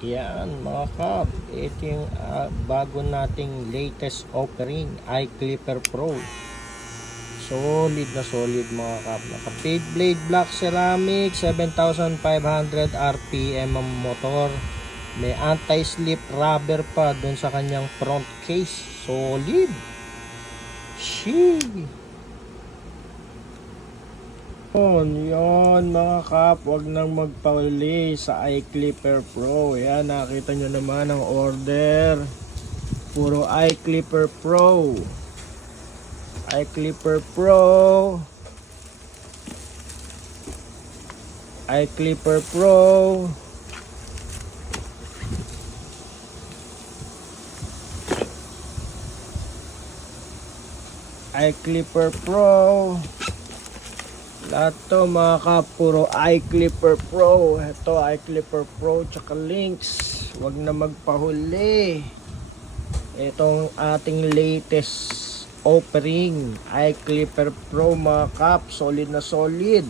Yan mga kap, ito yung bago nating latest offering, iClipper Pro. Solid na solid mga kap. Naka pig blade black ceramic, 7,500 RPM ang motor. May anti-slip rubber pa dun sa kanyang front case. Solid. Sheesh. Yun mga kap, wag nang magpahuli sa iClipper Pro. Yan, nakita nyo naman ang order. Puro iClipper Pro. iClipper Pro. iClipper Pro. iClipper Pro. Lahat to mga kap, puro iClipper Pro. Ito iClipper Pro tsaka links. Wag na magpahuli. Itong ating latest offering, iClipper Pro mga kap. Solid na solid.